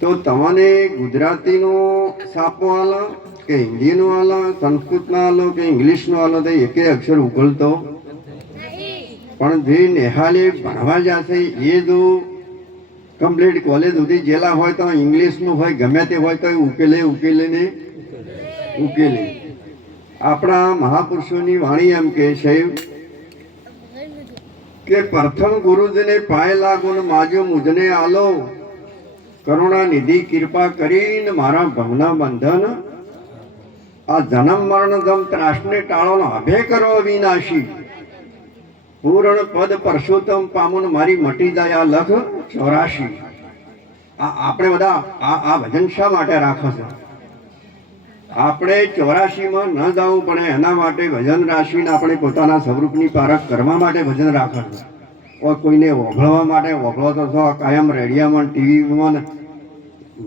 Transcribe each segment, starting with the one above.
તો તમને ગુજરાતીનો સાપો આલો કે હિન્દીનો આલો, સંસ્કૃતનો આલો કે ઇંગ્લિશનો આલો તો એકે અક્ષર ઉકલતો પણ જે નિહાલે ભણવા જશે એ જો કમ્પ્લીટ કોલેજ સુધી જેલા હોય તો ઇંગ્લિશનું હોય ગમે તે હોય તો ઉકેલે. આપણા મહાપુરુષોની વાણી એમ કે છે કે પ્રથમ ગુરુજીને પાય લાગો ને માજો મુજને આલો, કરુણા નિધિ કૃપા કરીને મારા ભવના બંધન આ જન્મ મરણ જમ ત્રાસને ટાળોનો અભય કરો અવિનાશી, પૂર્ણ પદ પરસોત્તમ પામુન મારી મટી જાય આ લખ 84. આપણે બધા આ ભજન શા માટે રાખે છે? આપણે 84માં ન જવું પડે એના માટે ભજન રાશિને આપણે પોતાના સ્વરૂપની પારખ કરવા માટે ભજન રાખે છે. કોઈને ઓગળવા માટે ઓગળો તો છો કાયમ રેડિયામાં ટીવીમાં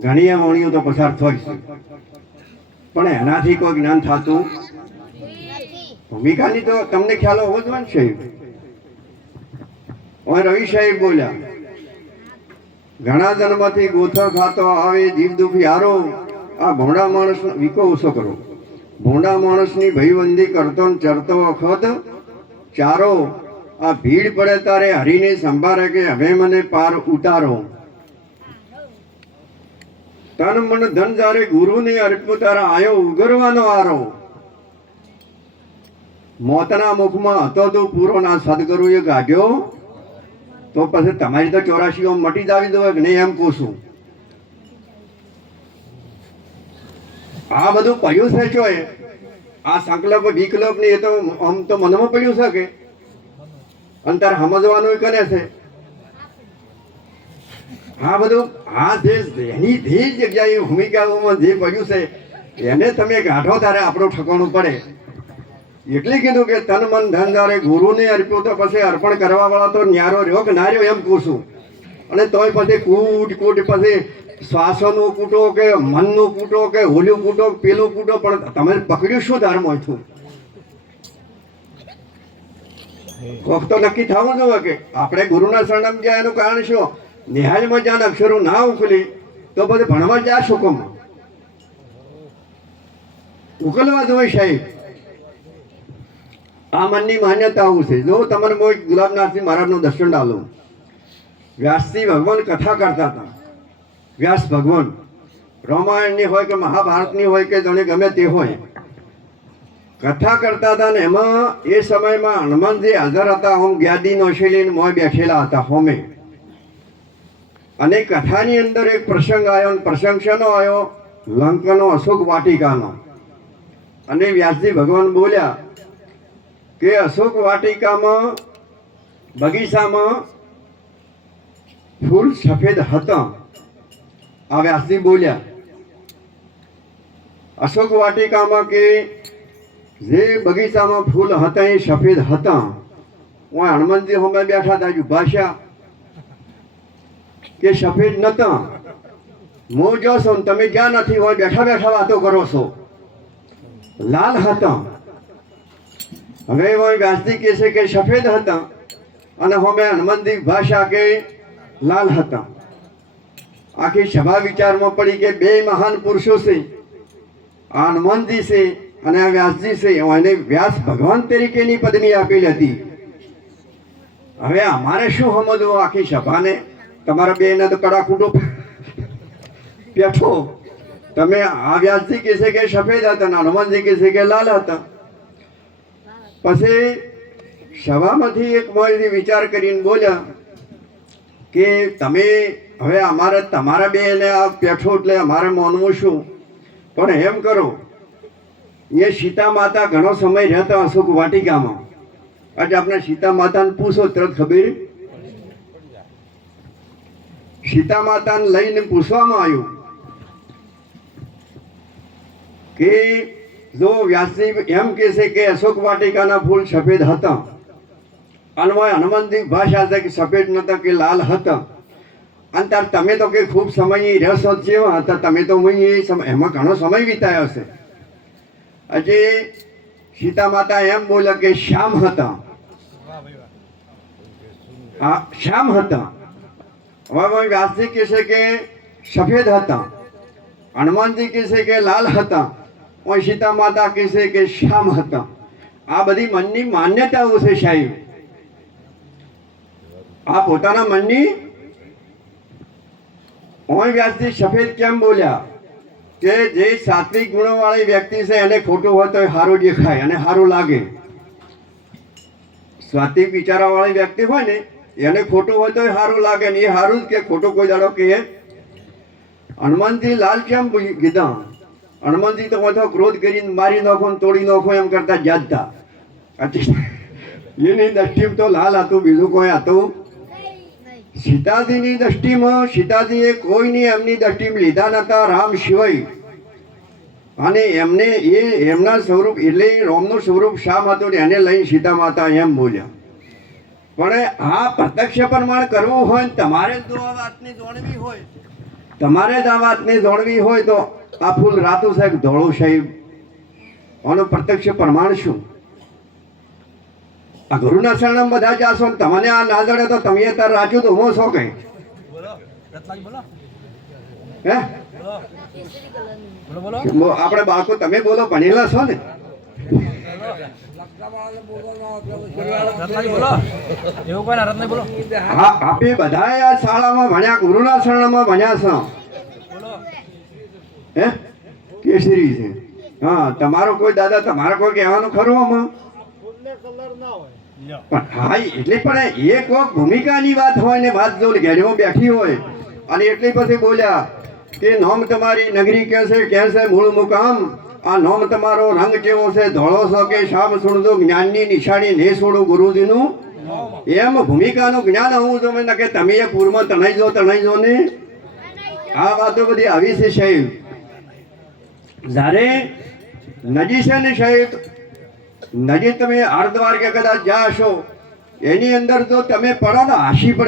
ઘણી વાણીઓ તો પસાર થઈ છે પણ એનાથી કોઈ જ્ઞાન થતું ભૂમિકાની તો તમને ખ્યાલ હોવો જ છે. રવિ સાહેબ બોલ્યા, ઘણા જન્મથી ગોથા ખાતો આવે જીવ દુખી હારો, આ ભોંડા માણસ વિકો ઓછો કરો, ભોંડા માણસની ભયબંધી કરતો ચરતો વખત ચારો, આ ભીડ પડે તારે હરીને સંભાળે કે હવે મને પાર ઉતારો, તન મન ધન જારે ગુરુને અર્પુ તારા આયો ઉગરવાનો આરો, મોતના મુખમાં હતો તો પૂરો ના સદગુરુએ ગાઢ્યો, તો પછી તમારી તો 84 મટી જ આવી દો કે નહીં એમ કહું છું. આ બધું પડ્યું છે છો આ સંકલ્પ વિકલ્પ ને એ તો આમ તો મનમાં પડ્યું છે કે અંતર સમજવાનું કરે છે. આ બધું આ જે એની જે જગ્યાએ ભૂમિકાઓમાં જે પડ્યું છે એને તમે ગાંઠો ત્યારે આપણું ઠકાણું પડે. એટલે કીધું કે તન મન ધન જારે ગુરુને અર્પ્યું તો પછી અર્પણ કરવા વાળા તો ન્યારો રહ્યો કે ના રહ્યો એમ કહું છું. અને તોય પછી કૂટ પછી શ્વાસોનું કૂટો કે મનનું કૂટો કે હોલું કૂટો પેલું કૂટો, પણ તમે પકડ્યું શું ધર્મ હોય છું? કોક તો નક્કી થવું જોઈએ કે આપણે ગુરુના શરણમ ગયા એનું કારણ શું? નિહાળમાં જ્યાં અક્ષરો ના ઉકલી તો બધું ભણવા જ્યાં શું ઉકલવા જોઈએ સાહેબ. આ મનની માન્યતા આવું છે. જો તમને કોઈ ગુલાબનાથજી મહારાજનું દર્શન ડાલો, વ્યાસજી ભગવાન કથા કરતા હતા. વ્યાસ ભગવાન રામાયણની હોય કે મહાભારતની હોય કે જાણે ગમે તે હોય કથા કરતા હતા ને એમાં એ સમયમાં હનુમાનજી હાજર હતા. હોમ જ્ઞાદીનો શૈલીને મોય બેઠેલા હતા હોમે. અને કથાની અંદર એક પ્રસંગ આવ્યો. પ્રસંગ શેનો આવ્યો? લંકાનો અશોક વાટિકાનો. અને વ્યાસજી ભગવાન બોલ્યા કે અશોક વાટિકામાં બગીચામાં ફૂલ સફેદ હતા. આ વ્યાસજી બોલ્યા અશોક વાટિકામાં કે જે બગીચામાં ફૂલ હતા એ સફેદ હતા. હું હનુમાનજી હોમે બેઠા હતા ભાષા કે સફેદ નતા. હું જોશો ને તમે જ્યાં નથી હોય બેઠા બેઠા વાતો કરો છો, લાલ હતા. હવે વ્યાસજી કહે છે કે સફેદ હતા અને હોમે હનુમાનજી ભાષા કે લાલ હતા. આખી સભા વિચારમાં પડી કે બે મહાન પુરુષો છે, આ હનુમાનજી છે અને આ વ્યાસજી છે. એને વ્યાસ ભગવાન તરીકેની પદવી આપેલી હતી. હવે અમારે શું સમજવું આખી સભાને? તમારા બેને તો કડાકૂટો બેઠો. તમે આ વ્યાસજી કહે છે કે સફેદ હતા અને હનુમાનજી કહે છે કે લાલ હતા. પછી સભામાંથી એક મોયથી વિચાર કરીને બોલ્યા કે તમે હવે અમારે તમારા બેને આ પેઠો એટલે અમારે માનવું શું? પણ એમ કરો, એ સીતા માતા ઘણો સમય રહેતા અશોક વાટિકામાં. એટલે આપણે સીતા માતાને પૂછો તરત ખબર. સીતા માતાને લઈને પૂછવામાં આવ્યું કે જો વ્યાસજી એમ કહે છે કે અશોક વાટિકાના ફૂલ સફેદ હતા અને હનુમાનજી ભાષા છે કે સફેદ નતા કે લાલ હતા. અને તાર તમે તો કે ખૂબ સમય રસ જેવા હતા, તમે તો એમાં ઘણો સમય વિતાયો છે. હજી સીતા માતા એમ બોલ્યા કે શ્યામ હતા. હા, શ્યામ હતા. હવે વ્યાસજી કહે છે કે સફેદ હતા, હનુમાનજી કહેશે કે લાલ હતા, और સીતા માતા કહેશે કે શ્યામ હતા. આ બધી મનની માન્યતાઓ છે સાહેબ. આ પોતાના મનની ઓય વ્યાસજી સફેદ કેમ બોલ્યા કે જે સાત્વિક ગુણવાળી વ્યક્તિ છે એને ખોટું હોય તો એ સારું દેખાય અને સારું લાગે. સાત્વિક વિચારવાળી વ્યક્તિ હોય ને એને ખોટું હોય તો એ સારું લાગે ને એ સારું જ કે ખોટું કોઈ દાડો કહે. હનુમાનજી લાલ કેમ કીધા? હનુમાનજી તો બધો ક્રોધ કરીને મારી નાખો ને તોડી નાખો એમ કરતા જાજતા. એની દ્રષ્ટિમાં તો લાલ હતું, બીજું કોઈ હતું. સીતાજીની દ્રષ્ટિમાં સીતાજીએ કોઈની એમની દ્રષ્ટિમાં લીધા નતા રામ સિવાય. અને એમને એમના સ્વરૂપ એટલે રામનું સ્વરૂપ શામ હતું ને એને લઈને સીતા માતા એમ બોલ્યા. પણ આ પ્રત્યક્ષ પ્રમાણ કરવું હોય ને તમારે જો આ વાતને જાણવી હોય, તમારે જ આ વાતને જાણવી હોય તો આ ફૂલ રાતું સાહેબ ધોળું સાહેબ આનું પ્રત્યક્ષ પ્રમાણ શું? આ ગુરુના શરણમ બધા જાશો ને તમને આ ના જડે તો તમે અત્યારે રાચું તો હો છો કઈ હે? આપણે બાળકો તમે બોલો, ભણેલા છો ને? હા, આપણે બધા આ શાળામાં ભણ્યા, ગુરુના શરણમાં ભણ્યા છો હે? કેસરી છે. હા, તમારો કોઈ દાદા તમારે કોઈ કહેવાનું ખરું આમાં? પણ હા, એટલે પણ એ કોઈ ભૂમિકાની વાત હોય ને વાત જો ઘેરીમાં બેઠી હોય અને એટલી પછી બોલ્યા કે નોમ તમારી નગરી કે છે મૂળ મુકામ, આ નોમ તમારો રંગ કેવો છે, ધોળો છો કે શામ છોડજો જ્ઞાનની નિશાની ને છોડું ગુરુજીનું. એમ ભૂમિકાનું જ્ઞાન હોવું જોઈએ ને કે તમે એ પૂરમાં તણાઈ જો ને. આ વાતો બધી આવી છે સાહેબ. જ્યારે નજી છે ને સાહેબ, નજી તમે હરદ્વાર કે કદાચ જાશો એની અંદર જો તમે પડો ને હાસી પડે